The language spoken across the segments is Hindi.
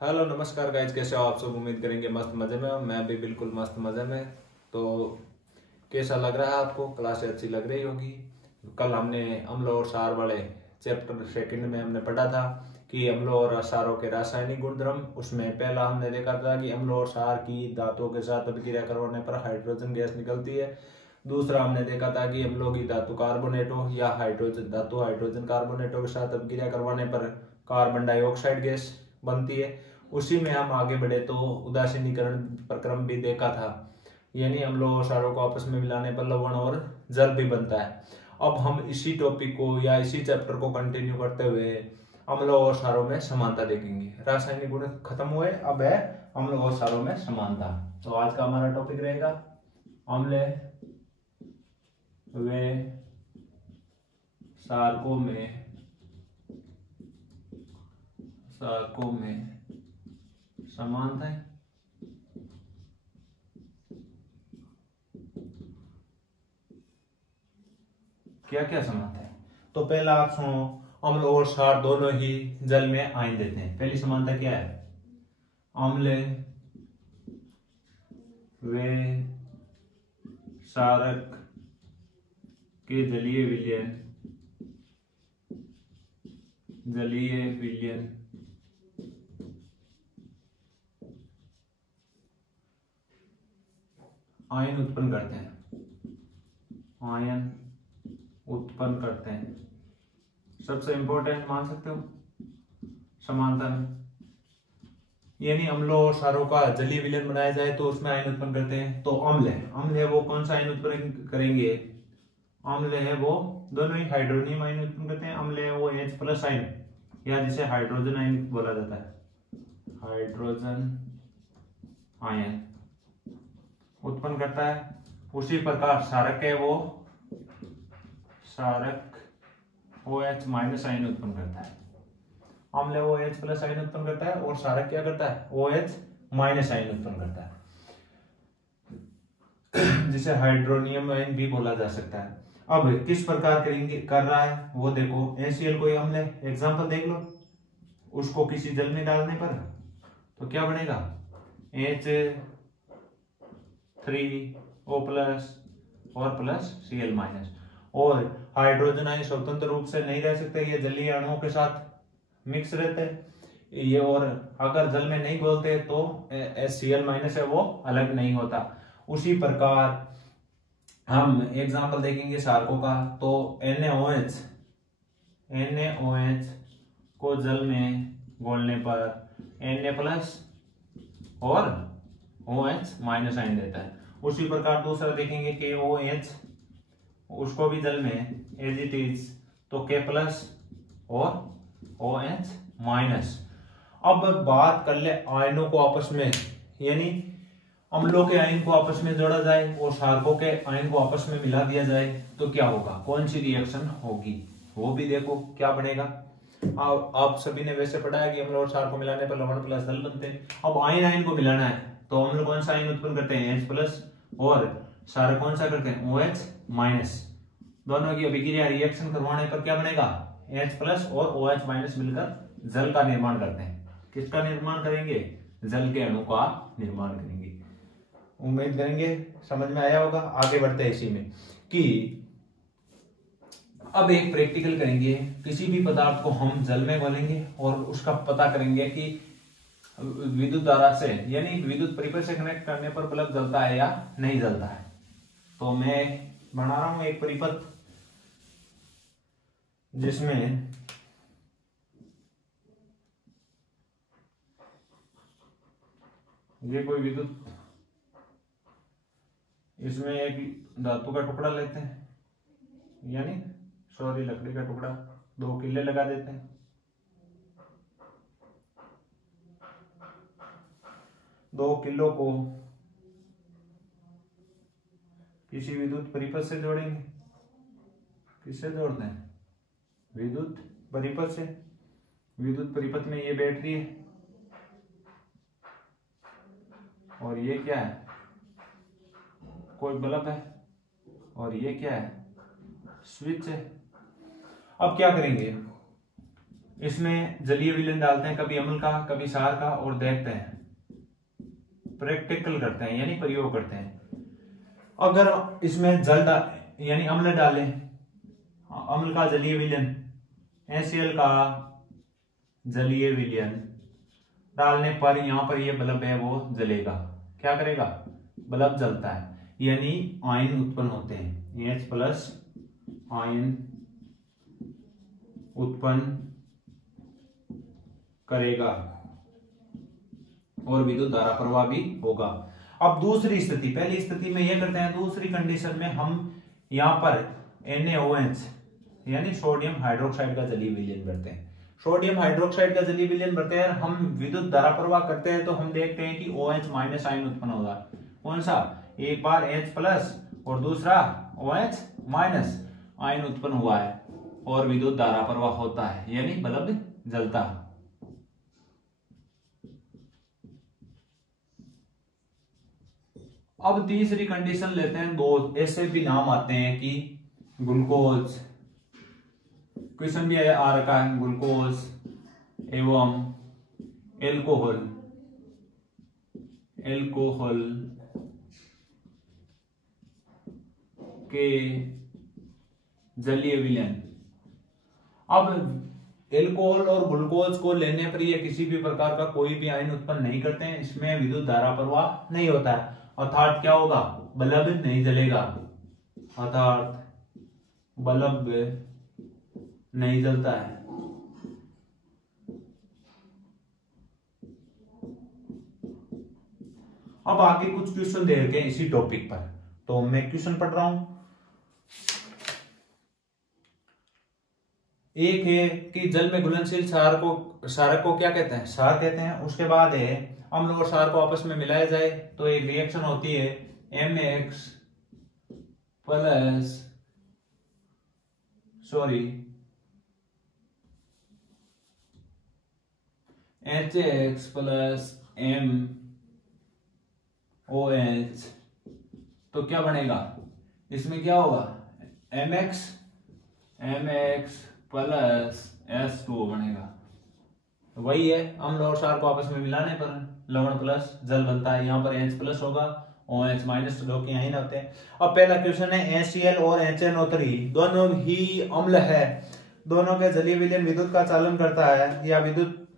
हेलो नमस्कार गाइज, कैसे हो आप सब। उम्मीद करेंगे मस्त मजे में हो। मैं भी बिल्कुल मस्त मजे में। तो कैसा लग रहा है आपको? क्लास अच्छी लग रही होगी। कल हमने अम्ल और क्षार वाले चैप्टर सेकंड में हमने पढ़ा था कि अम्लों और क्षारों के रासायनिक गुणधर्म। उसमें पहला हमने देखा था कि अम्लों और क्षार की धातुओं के साथ अभिक्रिया करवाने पर हाइड्रोजन गैस निकलती है। दूसरा हमने देखा था कि अम्लों की धातु कार्बोनेटों या हाइड्रोजन धातु हाइड्रोजन कार्बोनेटों के साथ अभिक्रिया करवाने पर कार्बन डाइऑक्साइड गैस बनती है। उसी में हम आगे बढ़े तो उदासीनीकरण प्रक्रम भी देखा था, यानी अम्लों और क्षारों को आपस में मिलाने पर लवण और जल भी बनता है। अब हम इसी टॉपिक को या इसी चैप्टर को कंटिन्यू करते हुए अम्लों और क्षारों में समानता देखेंगे। रासायनिक गुण खत्म हुए, अब है अम्लों और क्षारों में समानता। तो आज का हमारा टॉपिक रहेगा अम्ल व क्षारकों में समानताएं। क्या क्या समानता है? तो पहला आप सुनो, अम्ल और क्षार दोनों ही जल में आयन देते हैं। पहली समानता क्या है? अम्ल व क्षारक के जलीय विलयन आयन उत्पन्न करते हैं। सबसे इंपॉर्टेंट मान सकते हो समानता में, यानी अम्लों और क्षारों का जलीय विलयन बनाया जाए तो उसमें आयन उत्पन्न करते हैं। तो अम्ल है वो कौन सा आयन उत्पन्न करेंगे? अम्ल है वो दोनों ही हाइड्रोनियम आयन उत्पन्न करते हैं। अम्ल है वो H+ आयन, या जिसे हाइड्रोजन आयन बोला जाता है, हाइड्रोजन आयन उत्पन्न करता है। उसी प्रकार क्षारक है वो क्षारक OH- आयन उत्पन्न करता है। अम्ल वो H+ आयन उत्पन्न करता है और क्षारक क्या करता है? OH- आयन उत्पन्न करता है, जिसे हाइड्रोनियम आयन भी बोला जा सकता है। अब किस प्रकार कर रहा है वो देखो। NaCl कोई अम्ल है, एग्जांपल देख लो। उसको किसी जल में डालने पर तो क्या बनेगा? H3O+ और +Cl-। और हाइड्रोजन आयन स्वतंत्र रूप से नहीं रह सकते, ये जलीय अणुओं के साथ मिक्स रहते हैं ये। और अगर जल में नहीं घोलते तो Cl- है वो अलग नहीं होता। उसी प्रकार हम एग्जांपल देखेंगे क्षारकों का। तो NaOH को जल में घोलने पर Na+ और OH- आयन देता है। उसी प्रकार दूसरा देखेंगे KOH, उसको भी जल में एज इट इज, तो K+ और OH-। अब बात कर ले आयनों को आपस में, यानी अम्लों के आयन को आपस में जोड़ा जाए और क्षारकों के आयन को आपस में मिला दिया जाए तो क्या होगा, कौन सी रिएक्शन होगी वो भी देखो क्या बनेगा। आप सभी ने वैसे पढ़ा है कि अम्ल और क्षार को मिलाने पर लवण प्लस जल बनते हैं। अब आयन आयन को मिलाना है तो अम्ल कौन सा आयन उत्पन्न करते हैं? H+ और क्षार कौन सा करते हैं? OH-। दोनों की अभिक्रिया रिएक्शन करवाने पर क्या बनेगा? H+ और OH- मिलकर जल का निर्माण करते हैं। किसका निर्माण करेंगे? जल के अणु का निर्माण करेंगे। उम्मीद करेंगे समझ में आया होगा। आगे बढ़ते हैं इसी में कि अब एक प्रैक्टिकल करेंगे। किसी भी पदार्थ को हम जल में घोलेंगे और उसका पता करेंगे कि विद्युत धारा से, यानी विद्युत परिपथ से कनेक्ट करने पर बल्ब जलता है या नहीं जलता है। तो मैं बना रहा हूं एक परिपथ जिसमें ये कोई विद्युत, इसमें एक धातु का टुकड़ा लेते हैं, यानी सॉरी लकड़ी का टुकड़ा, 2 किले लगा देते हैं। 2 किलो को किसी विद्युत परिपथ से जोड़ेंगे। किससे जोड़ते हैं? विद्युत परिपथ से। विद्युत परिपथ में ये बैटरी है और ये क्या है? कोई बल्ब है। और ये क्या है? स्विच है। अब क्या करेंगे, इसमें जलीय विलयन डालते हैं, कभी अम्ल का कभी क्षार का, और देखते हैं, प्रैक्टिकल करते हैं यानी प्रयोग करते हैं। अगर इसमें जल यानी अम्ल डालें, अम्ल का जलीय विलयन, NaCl का जलीय विलयन डालने पर यहां पर ये बल्ब है वो जलेगा। क्या करेगा? बल्ब जलता है, यानी आयन उत्पन्न होते हैं, H+ आयन उत्पन्न करेगा और विद्युत धारा प्रवाह भी होगा। अब दूसरी स्थिति, पहली स्थिति में यह करते हैं, दूसरी कंडीशन में हम यहां पर NaOH यानी सोडियम हाइड्रोक्साइड का जलीय विलयन करते हैं। सोडियम हाइड्रोक्साइड का जलीय विलयन करते हैं, हम विद्युत धारा प्रवाह करते हैं, तो हम देखते हैं कि OH- आयन उत्पन्न होगा। कौन सा? एक बार H+ और दूसरा OH- आयन उत्पन्न हुआ है और विद्युत धारा प्रवाह होता है, यानी बल्ब जलता है। अब तीसरी कंडीशन लेते हैं, दो ऐसे भी नाम आते हैं कि ग्लूकोज, क्वेश्चन भी आ रखा है, ग्लूकोज एवं एल्कोहल के जलीय विलयन। अब एल्कोहल और ग्लूकोज को लेने पर ये किसी भी प्रकार का कोई भी आयन उत्पन्न नहीं करते हैं, इसमें विद्युत धारा प्रवाह नहीं होता है, अर्थात क्या होगा? बल्ब नहीं जलेगा, अर्थात बल्ब नहीं जलता है। अब आगे कुछ क्वेश्चन दे रखे हैं इसी टॉपिक पर, तो मैं क्वेश्चन पढ़ रहा हूं। एक है कि जल में घुलनशील क्षारक को क्या कहते हैं? क्षार कहते हैं। उसके बाद है अम्ल और क्षार को आपस में मिलाया जाए तो एक रिएक्शन होती है MX plus HX plus MOH, तो क्या बनेगा? इसमें क्या होगा? MX प्लस H2O बनेगा। वही है, अम्ल और क्षार को आपस में मिलाने पर लवण प्लस जल बनता है। यहाँ पर H+ होगा, OH- जो कि यही होते हैं। अब पहला क्वेश्चन है, NaCl और HNO3 दोनों ही अम्ल है, दोनों के जलीय विलयन विद्युत का चालन करता है या विद्युत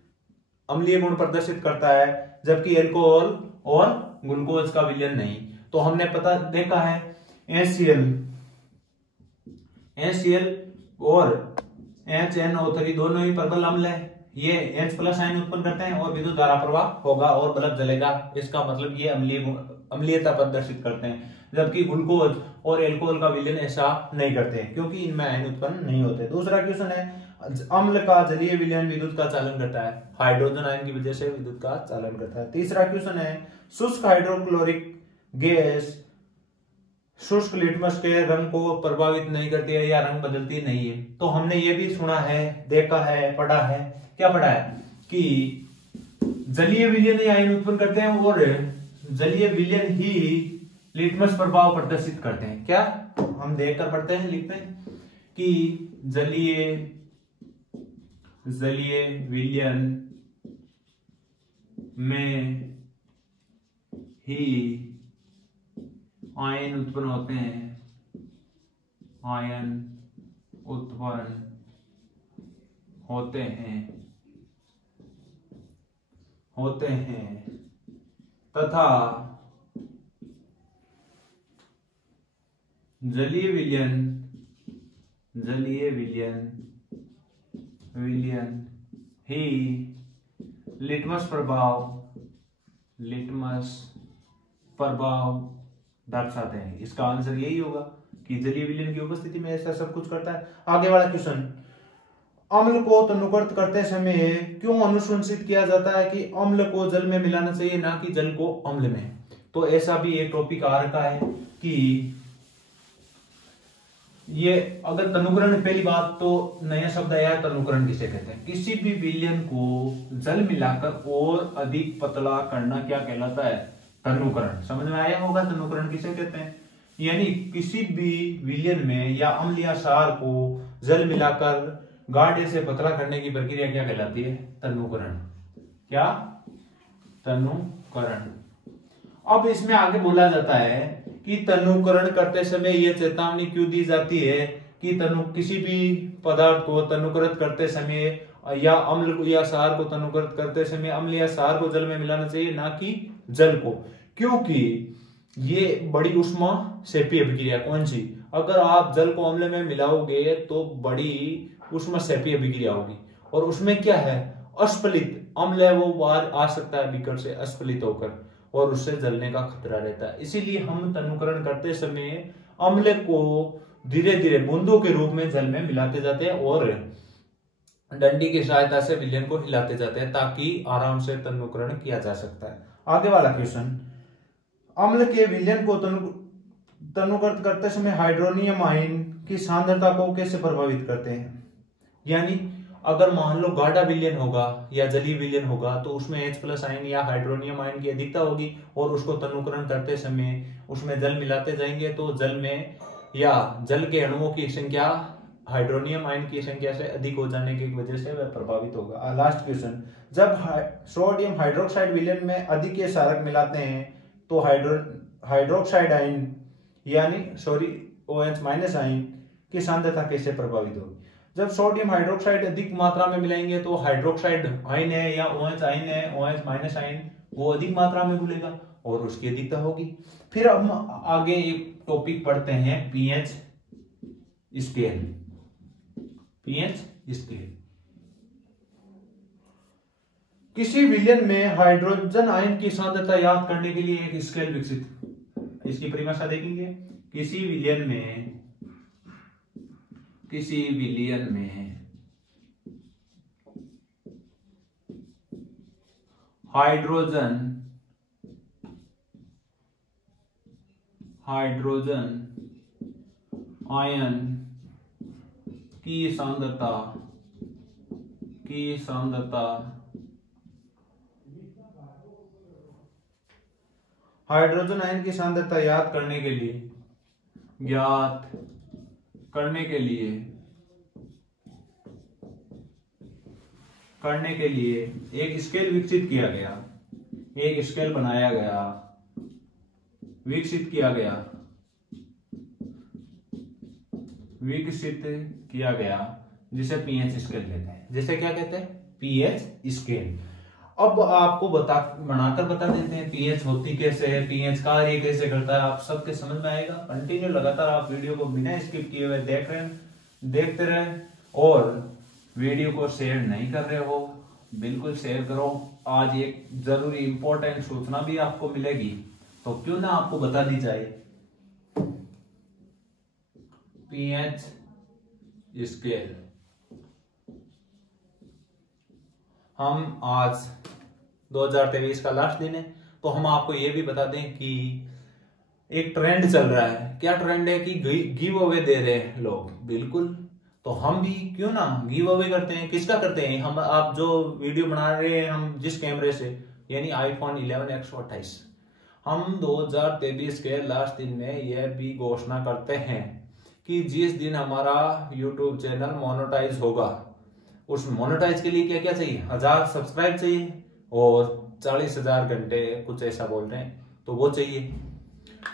अम्लीय गुण प्रदर्शित करता है, जबकि एल्कोहल और ग्लूकोज का विलयन नहीं। तो हमने देखा है NaCl और HNO3 दोनों ही प्रबल अम्ल है, ये H+ आयन उत्पन्न करते हैं और विद्युत धारा प्रवाह होगा और बल्ब जलेगा। इसका मतलब ये अम्लीयता प्रदर्शित करते हैं, जबकि ग्लूकोज और एल्कोहल का विलयन ऐसा नहीं करते क्योंकि इनमें आयन उत्पन्न नहीं होते। दूसरा क्वेश्चन है, अम्ल का जलीय विलयन विद्युत का चालन करता है, हाइड्रोजन आयन की वजह से विद्युत का चालन करता है। तीसरा क्वेश्चन है, शुष्क हाइड्रोक्लोरिक गैस शुष्क लिटमस के रंग को प्रभावित नहीं करती है या रंग बदलती नहीं है। तो हमने ये भी सुना है, देखा है, पढ़ा है, क्या पढ़ा है कि जलीय विलयन ही आयन उत्पन्न करते हैं और जलीय विलयन ही लिटमस प्रभाव प्रदर्शित करते हैं। क्या हम देखकर पढ़ते हैं, लिखते हैं कि जलीय विलयन में ही आयन उत्पन्न होते हैं, आयन उत्पन्न होते हैं तथा जलीय विलयन ही लिटमस प्रभाव दर्शाते हैं। इसका आंसर यही होगा कि जलीय विलयन की उपस्थिति में ऐसा सब कुछ करता है। आगे वाला क्वेश्चन, अम्ल को तनुकृत करते समय क्यों अनुशंसित किया जाता है कि अम्ल को जल में मिलाना चाहिए, ना कि जल को अम्ल में? तो ऐसा भी एक टॉपिक आ रखा है कि ये अगर तनुकरण, पहली बात तो नया शब्द आया है, तनुकरण किसे कहते हैं? किसी भी विलयन को जल मिलाकर और अधिक पतला करना क्या कहलाता है? तनुकरण। समझ में आया होगा तनुकरण किसे कहते हैं? यानी किसी भी विलयन में या अम्ल या क्षार को जल मिलाकर गाढ़े से पतला करने की प्रक्रिया क्या कहलाती है? तनुकरण। क्या? तनुकरण। अब इसमें आगे बोला जाता है कि तनुकरण करते समय यह चेतावनी क्यों दी जाती है कि किसी भी पदार्थ को तनुकृत करते समय या अम्ल या क्षार को तनुकृत करते समय अम्ल या क्षार को जल में मिलाना चाहिए, ना कि जल को। क्योंकि ये बड़ी उष्मा सेपी अभिक्रिया। कौन सी? अगर आप जल को अम्ल में मिलाओगे तो बड़ी उष्मा सेपी अभिक्रिया होगी, और उसमें क्या है? अस्फलित अम्ल है वो बाहर आ सकता है बीकर से अस्फलित होकर, और उससे जलने का खतरा रहता है। इसीलिए हम तनुकरण करते समय अम्ल को धीरे धीरे बूंदों के रूप में जल में मिलाते जाते हैं और डंडी की सहायता से विलयन को हिलाते जाते हैं, ताकि आराम से तनुकरण किया जा सकता है। आगे वाला क्वेश्चन, अम्ल के विलयन को तनुकृत करते समय हाइड्रोनियम आयन की सांद्रता को कैसे प्रभावित करते हैं? यानी अगर मान लो गाढ़ा विलयन होगा या जलीय विलयन होगा तो उसमें H+ आयन या हाइड्रोनियम आयन की अधिकता होगी, और उसको तनुकरण करते समय उसमें जल मिलाते जाएंगे तो जल में या जल के अणुओं की संख्या हाइड्रोनियम आयन की संख्या से अधिक हो जाने की वजह से वह प्रभावित होगा। लास्ट क्वेश्चन, जब सोडियम हाइड्रोक्साइड विलयन में अधिक क्षारक मिलाते हैं तो हाइड्रोक्साइड आयन यानी OH- आयन की सांद्रता कैसे प्रभावित होगी? जब सोडियम हाइड्रोक्साइड अधिक मात्रा में मिलाएंगे तो हाइड्रोक्साइड आयन है या OH आयन है, OH- आयन वो अधिक मात्रा में घुलेगा और उसकी अधिकता होगी। फिर हम आगे एक टॉपिक पढ़ते हैं पीएच स्केल। पीएच स्केल किसी विलयन में हाइड्रोजन आयन की सांद्रता याद करने के लिए एक स्केल विकसित। इसकी परिभाषा देखेंगे। किसी विलयन में हाइड्रोजन आयन की सांद्रता हाइड्रोजन आयन की सांद्रता याद करने के लिए एक स्केल विकसित किया गया, एक स्केल बनाया गया, विकसित किया गया जिसे पीएच स्केल कहते हैं। जिसे क्या कहते हैं? PH scale. अब आपको बनाकर बता देते हैं पीएच होती कैसे है, पीएच कार्य कैसे करता है, आप सबके समझ में आएगा। कंटिन्यू लगातार आप वीडियो को बिना स्किप किए हुए देखते रहे, और वीडियो को शेयर नहीं कर रहे हो बिल्कुल शेयर करो। आज एक जरूरी इंपॉर्टेंट सूचना भी आपको मिलेगी, तो क्यों ना आपको बता दी जाए। पीएच स्केल हम आज 2023 का लास्ट दिन है, तो हम आपको यह भी बता दें कि एक ट्रेंड चल रहा है। क्या ट्रेंड है? कि गिव अवे दे रहे हैं लोग। बिल्कुल, तो हम भी क्यों ना गिव अवे करते हैं। किसका करते हैं? हम आप जो वीडियो बना रहे हैं हम जिस कैमरे से, यानी iPhone 11 128, हम 2023 के लास्ट दिन में यह भी घोषणा करते हैं कि जिस दिन हमारा YouTube चैनल मोनेटाइज होगा, उस मोनेटाइज के लिए क्या क्या चाहिए? 1000 सब्सक्राइब चाहिए और 40,000 घंटे कुछ ऐसा बोल रहे हैं, तो वो चाहिए।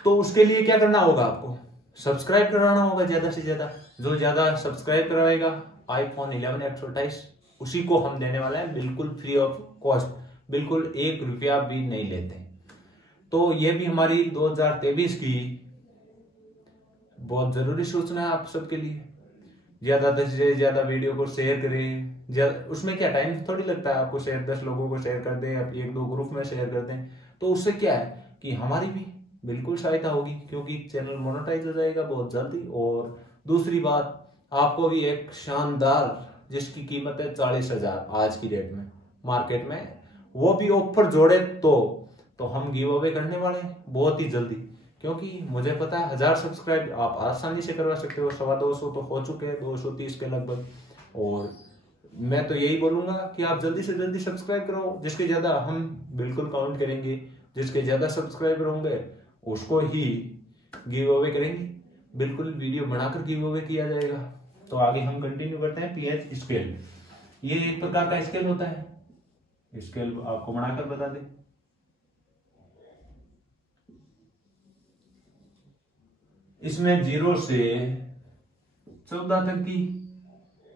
तो उसके लिए क्या करना होगा? आपको सब्सक्राइब कराना होगा ज्यादा से ज्यादा। जो ज्यादा सब्सक्राइब करवाएगा iPhone 11 128 उसी को हम देने वाले हैं, बिल्कुल फ्री ऑफ कॉस्ट, बिल्कुल 1 रुपया भी नहीं लेते। तो ये भी हमारी 2023 की बहुत जरूरी सूचना है आप सबके लिए। ज्यादा से ज्यादा वीडियो को शेयर करें। उसमें क्या टाइम थोड़ी लगता है आपको शेयर, 10 लोगों को शेयर कर दें, आप 1-2 ग्रुप में शेयर कर दें, तो उससे क्या है कि हमारी भी बिल्कुल सहायता होगी, क्योंकि चैनल मोनेटाइज हो जाएगा बहुत जल्दी। और दूसरी बात, आपको भी एक शानदार, जिसकी कीमत है 40,000 आज की डेट में मार्केट में, वो भी ऑफर जोड़े तो हम गिव अवे करने वाले हैं बहुत ही जल्दी। क्योंकि मुझे पता है 1000 सब्सक्राइब आप आसानी से करवा सकते हो, 250 तो हो चुके हैं, 230 के लगभग। और मैं तो यही बोलूंगा कि आप जल्दी से जल्दी सब्सक्राइब करो। जिसके ज्यादा हम बिल्कुल काउंट करेंगे, जिसके ज्यादा सब्सक्राइबर होंगे उसको ही गिव अवे करेंगे। बिल्कुल वीडियो बनाकर गिव अवे किया जाएगा। तो आगे हम कंटिन्यू करते हैं पीएच स्केल। ये एक प्रकार का स्केल होता है, स्केल आपको बनाकर बता दे। इसमें 0 से 14 तक की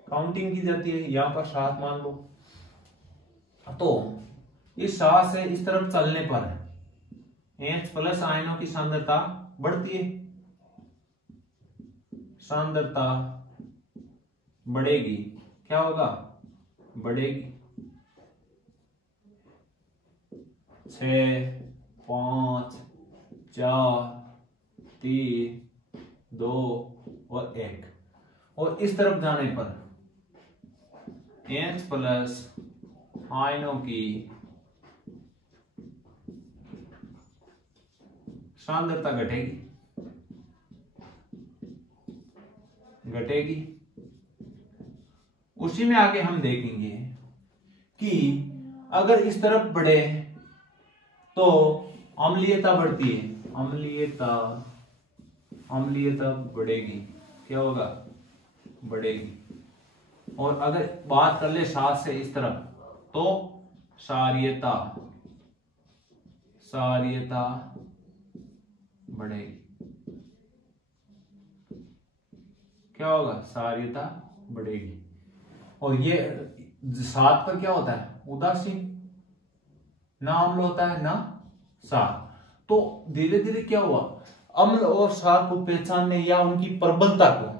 काउंटिंग की जाती है। यहां पर 7 मान लो, तो इस 7 से इस तरफ चलने पर H प्लस आयनों की सांद्रता बढ़ती है, सांद्रता बढ़ेगी। क्या होगा? बढ़ेगी। 6, 5, 4, 3, 2 और 1, और इस तरफ जाने पर H प्लस आयनों की सांद्रता घटेगी। उसी में आगे हम देखेंगे कि अगर इस तरफ बढ़े तो अम्लीयता बढ़ती है, अम्लीयता बढ़ेगी। क्या होगा? बढ़ेगी। और अगर बात कर ले 7 से इस तरफ तो क्षारीयता बढ़ेगी। क्या होगा? क्षारीयता बढ़ेगी। और ये 7 पर क्या होता है? उदासीन, ना अम्ल होता है ना क्षार। तो धीरे धीरे क्या हुआ? अम्ल और क्षार को पहचानने या उनकी प्रबलता को,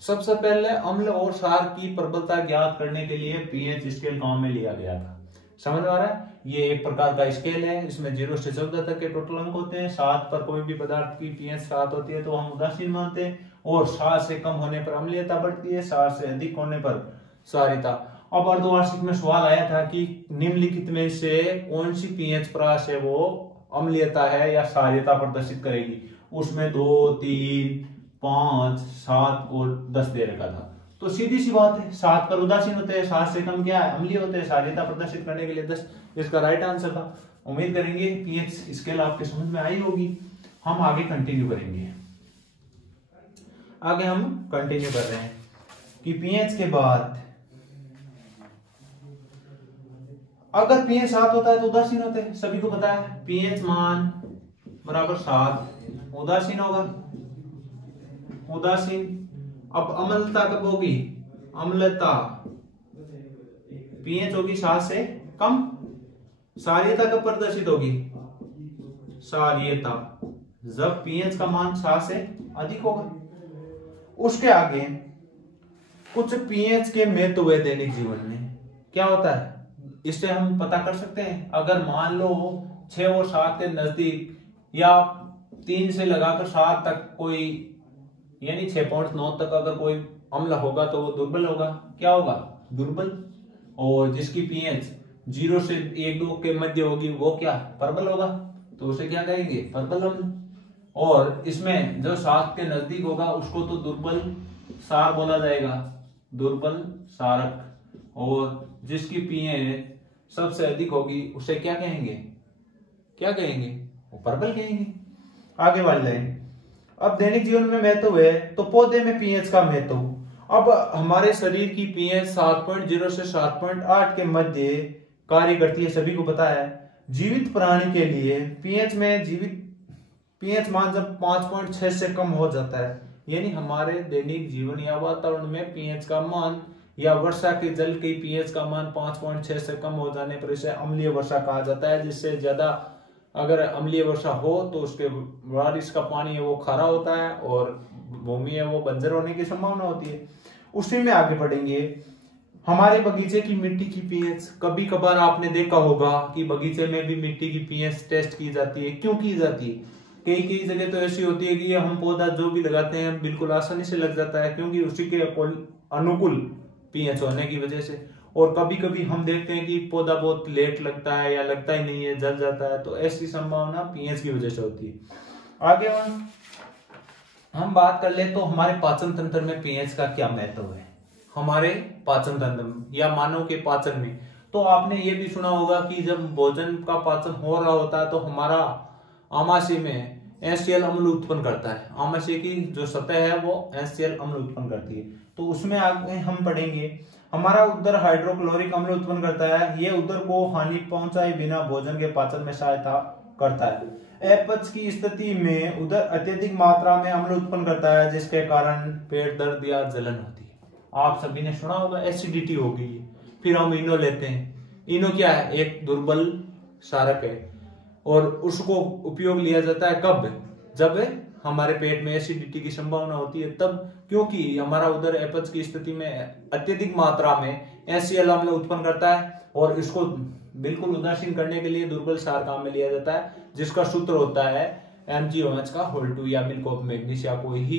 सबसे पहले अम्ल और क्षार की प्रबलता ज्ञात करने के लिए पीएच स्केल काम में लिया गया था। समझ आ रहा है? ये एक प्रकार का स्केल है, इसमें 0 से 14 तक के टोटल अंक होते हैं। 7 पर कोई भी पदार्थ की पीएच 7 होती है तो हम उदासीन मानते हैं, और 7 से कम होने पर अम्लीयता बढ़ती है, 7 से अधिक होने पर क्षारीयता। अब अर्धवार्षिक में सवाल आया था कि निम्नलिखित में से कौन सी पीएच प्राश है वो अम्लीयता है या क्षारीयता प्रदर्शित करेगी। उसमें 2, 3, 5, 7 और 10 दे रखा था। तो सीधी सी बात है, 7 पर उदासीन होते हैं, 7 से कम क्या है? अम्लीय होते हैं। क्षारीयता प्रदर्शित करने के लिए 10 इसका राइट आंसर था। उम्मीद करेंगे पीएच स्केल आपके समझ में आई होगी। हम आगे कंटिन्यू करेंगे। आगे हम कंटिन्यू कर रहे हैं कि पीएच के बाद अगर पीएच 7 होता है तो उदासीन होते हैं, सभी को पता है। पीएच मान बराबर 7, उदासीन होगा, उदासीन। अब अम्लता कब होगी? अम्लता पीएच होगी 7 से कम। क्षारीयता कब प्रदर्शित होगी? क्षारीयता जब पीएच का मान 7 से अधिक होगा। उसके आगे कुछ पीएच के महत्व है दैनिक जीवन में। क्या होता है? इससे हम पता कर सकते हैं। अगर मान लो 6 और 7 के नजदीक या 3 से लगाकर 7 तक कोई, यानी 6.9 तक अगर कोई अम्ल होगा तो वो दुर्बल होगा। क्या होगा? दुर्बल। और जिसकी पीएच 0 से 1-2 के मध्य होगी वो क्या? प्रबल होगा। तो उसे क्या कहेंगे? प्रबल अम्ल। और इसमें जो 7 के नजदीक होगा उसको तो दुर्बल क्षार बोला जाएगा, दुर्बल क्षारक। और जिसकी पीएच सबसे अधिक होगी उसे क्या कहेंगे? क्या कहेंगे? वो प्रबल कहेंगे। आगे वाली लाइन। अब दैनिक जीवन में महत्व है तो पौधे में पीएच का महत्व। अब हमारे शरीर की पीएच 7.0 से 7.8 के मध्य कार्य करती है, सभी को पता है। जीवित प्राणी के लिए पीएच मान जब 5.6 से कम हो जाता है, यानी हमारे दैनिक जीवन या वातावरण में पीएच का मान या वर्षा के जल के पीएच का मान 5.6 से कम हो जाने पर इसे अम्लीय वर्षा कहा जाता है। जिससे ज्यादा अगर अम्लीय वर्षा हो तो उसके बारिश का पानी है वो खारा होता है और भूमि है वो बंजर होने की संभावना होती है। उसी में आगे बढ़ेंगे। हमारे बगीचे की मिट्टी की पीएच, कभी कभार आपने देखा होगा कि बगीचे में भी मिट्टी की पीएच टेस्ट की जाती है। क्यों की जाती है? कई जगह तो ऐसी होती है कि हम पौधा जो भी लगाते हैं बिल्कुल आसानी से लग जाता है, क्योंकि उसी के अनुकूल पीएच होने की वजह से। और कभी कभी हम देखते हैं कि पौधा बहुत लेट लगता है या लगता ही नहीं है, जल जाता है। तो ऐसी संभावना पीएच की वजह से होती है। आगे हम बात कर ले तो हमारे पाचन तंत्र में पीएच का क्या महत्व है। हमारे पाचन तंत्र में या मानव के पाचन में, तो आपने ये भी सुना होगा कि जब भोजन का पाचन हो रहा होता है तो हमारा आमाशय में HCl अम्ल उत्पन्न करता है। आमाशय की जो सतह है वो HCl अम्ल उत्पन्न करती है। तो उसमें आगे हम पढ़ेंगे। हमारा उदर हाइड्रोक्लोरिक अम्ल उत्पन्न करता है, ये उदर को हानि पहुंचाए बिना भोजन के पाचन में सहायता करता है। अपच की स्थिति में उदर अत्यधिक मात्रा में अम्ल उत्पन्न करता है, जिसके कारण पेट दर्द या जलन होती है। आप सभी ने सुना होगा एसिडिटी हो गई है, फिर हम इनो लेते हैं। इनो क्या है? एक दुर्बल क्षारक है और उसको उपयोग लिया जाता है कब? जब हमारे पेट में एसिडिटी की संभावना होती है तब, क्योंकि हमारा उदर अपच की स्थिति में अत्यधिक मात्रा में HCl अम्ल उत्पन्न करता है और इसको बिल्कुल उदासीन करने के लिए दुर्बल क्षार काम में लिया जाता है, जिसका सूत्र होता है MgOH का होल 2 या मिल्क ऑफ मैग्नीशिया को ही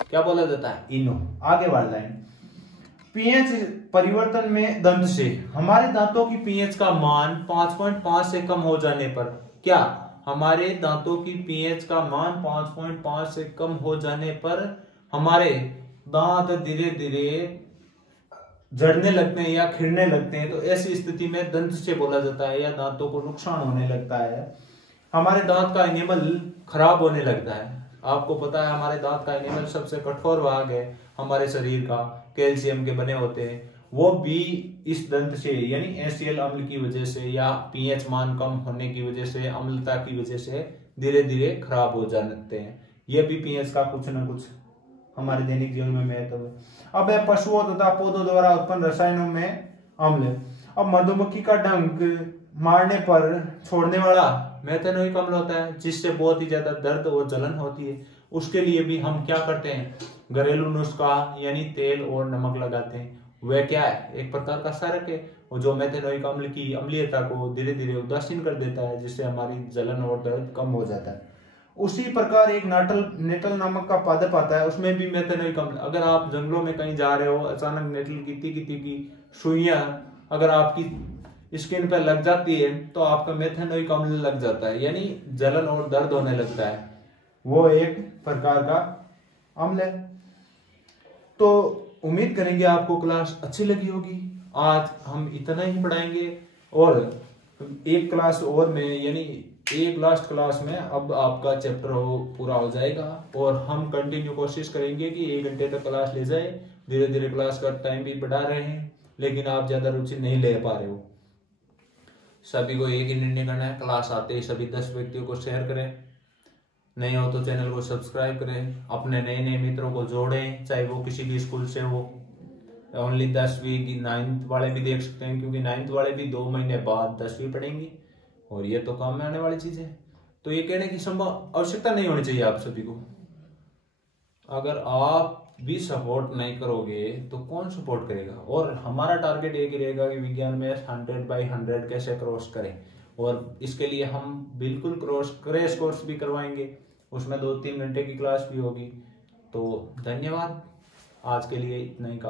क्या बोला जाता है? इनो। आगे वाला लाइन, पीएच परिवर्तन में दंत से हमारे दांतों की पीएच का मान 5.5 से कम हो जाने पर, क्या हमारे दांतों की पीएच का मान 5.5 से कम हो जाने पर हमारे दांत धीरे धीरे झड़ने लगते हैं या खिड़ने लगते हैं, तो ऐसी स्थिति में दंत से बोला जाता है या दांतों को नुकसान होने लगता है। हमारे दांत का एनिमल खराब होने लगता है। आपको पता है हमारे दांत का एनिमल सबसे कठोर भाग है हमारे शरीर का, कैल्शियम के बने होते हैं, वो भी इस दंत से यानी HCl अम्ल की वजह से या पीएच मान कम होने की वजह से, अम्लता की वजह से धीरे धीरे खराब हो जाते हैं। ये भी पीएच का कुछ न कुछ हमारे दैनिक जीवन में महत्व है। अब है पशुओं तथा पौधों द्वारा उत्पन्न रसायनों में अम्ल। अब मधुमक्खी का डंक मारने पर छोड़ने वाला मेथेनोइक अम्ल होता है, जिससे बहुत ही ज्यादा दर्द और जलन होती है। उसके लिए भी हम क्या करते हैं? घरेलू नुस्खा यानी तेल और नमक लगाते हैं। वह क्या है? एक प्रकार का क्षारक है और जो मेथेनोइक अम्ल की अम्लीयता को धीरे धीरे उदासीन कर देता है, जिससे हमारी जलन और दर्द कम हो जाता है। उसी प्रकार एक नेटल नामक का पादप आता है, उसमें भी मेथेनोइक अम्ल। अगर आप जंगलों में कहीं जा रहे हो, अचानक नेटल की तीखी सुइयां अगर आपकी स्किन पे लग जाती है तो आपका मेथेनोइक अम्ल लग जाता है, यानी जलन और दर्द होने लगता है। वो एक प्रकार का अम्ल है। तो उम्मीद करेंगे आपको क्लास अच्छी लगी होगी। आज हम इतना ही पढ़ाएंगे और एक क्लास और में यानी एक लास्ट क्लास में अब आपका चैप्टर पूरा हो जाएगा और हम कंटिन्यू कोशिश करेंगे कि 1 घंटे तक क्लास ले जाए। धीरे धीरे क्लास का टाइम भी बढ़ा रहे हैं, लेकिन आप ज्यादा रुचि नहीं ले पा रहे हो। सभी को एक ही निर्णय करना है, क्लास आते ही सभी 10 व्यक्तियों को शेयर करें, नए हो तो चैनल को सब्सक्राइब करें, अपने नए मित्रों को जोड़ें, चाहे वो किसी भी स्कूल से हो। ओनली 10वीं की 9th वाले भी देख सकते हैं, क्योंकि 9th वाले भी 2 महीने बाद 10वीं पढ़ेंगी और ये तो काम में आने वाली चीज है। तो ये कहने की संभव आवश्यकता नहीं होनी चाहिए आप सभी को। अगर आप भी सपोर्ट नहीं करोगे तो कौन सपोर्ट करेगा? और हमारा टारगेट एक ही रहेगा कि विज्ञान में 100/100 कैसे क्रॉस करें, और इसके लिए हम बिल्कुल क्रैश कोर्स भी करवाएंगे, उसमें 2-3 घंटे की क्लास भी होगी। तो धन्यवाद, आज के लिए इतना ही का